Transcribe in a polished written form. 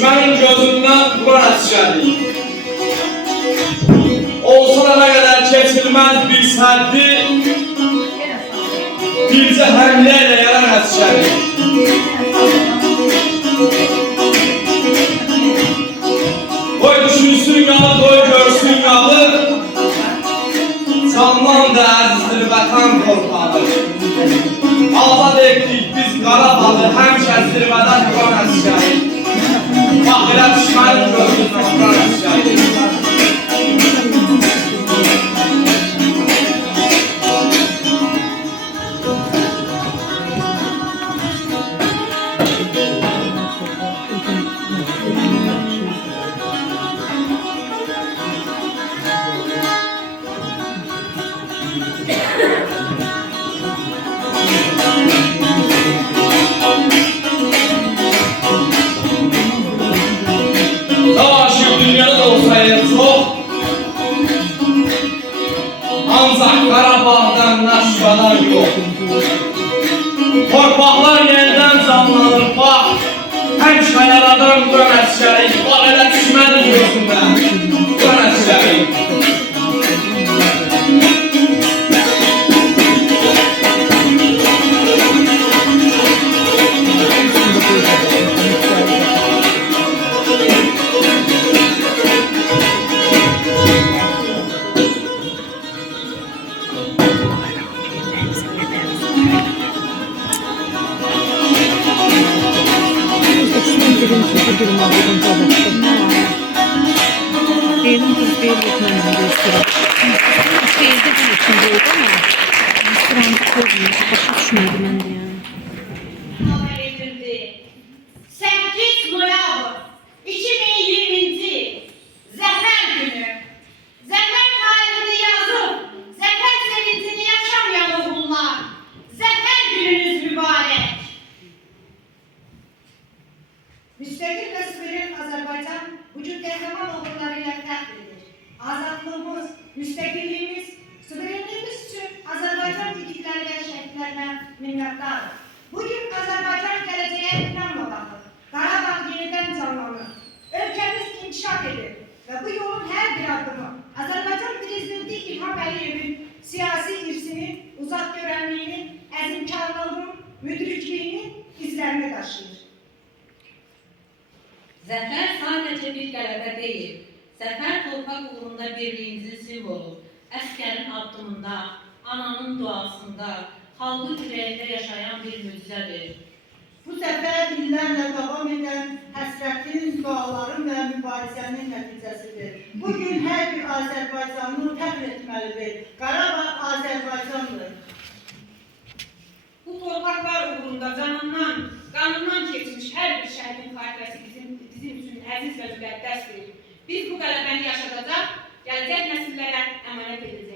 Düşmanın gözünden duran əsgəri. Olsa da nə qədər keçilməz bir səddi, bircə həmlə ilə yaran əsgəri. Qoy düşünsün yalı, qoy görsün yalı, candan da əzizdir vətən torpağı. Azad etdik biz Qarabağı, həmişə zirvədən duran əsgəri. Bax elə düşmənin gözündən duran əsgəri. Ancaq Qarabağdan naşıvalar yox. Torpaqlar yenidən canlanır, bax. Həmişə yaradan duran əsgəri, bax elə düşmənin gözündən duran əsgəri. Benim kız bir yetmemden gösteriyor. Şeyde bir içindeydi ama restoran koymuş. Başa düşmedi ben de yani. 8 noyabr 2020 Zafer günü. Zafer tarihini yazıp zafer sevincini yaşamayan bunlar. Zafer gününüz mübarek. Müstakil ve süveren Azerbaycan vücut kahraman oğullarıyla fəxridir. Azadlığımız, müstakilliğimiz, süverenliğimiz için Azerbaycan didikləri və şəhidlərinə minnətdarıq. Bugün Azerbaycan gələcəyə inamla baxır. Qarabağ yeniden canlanır. Ülkemiz inkişaf edir ve bu yolun her bir adımı Azerbaycan Prezidenti İlham Əliyevin siyasi irsini, uzaq görənliyini, əzimkarlığının, müdrikliyini izlərini daşıyır. Zafer sadece bir qələbə deyil, zafer torpaq uğrunda birliğimizin simvolu, əsgərin addımında, ananın duasında, xalqın ürəyində yaşayan bir mücizədir. Bu səfər illərlə davam edən həsrətin, duaların və mübarizənin nəticəsidir. Bugün hər bir Azərbaycanlı təbir etməlidir. Qarabağ Azərbaycandır. Bu torpaqlar uğrunda canından, qanından keçmiş hər bir şəhidin xatirəsi bizim üçün əziz və müqəddəsdir. Biz bu qələbəni yaşadacaq, gələcək nəsillərə əmanət edəcəyik.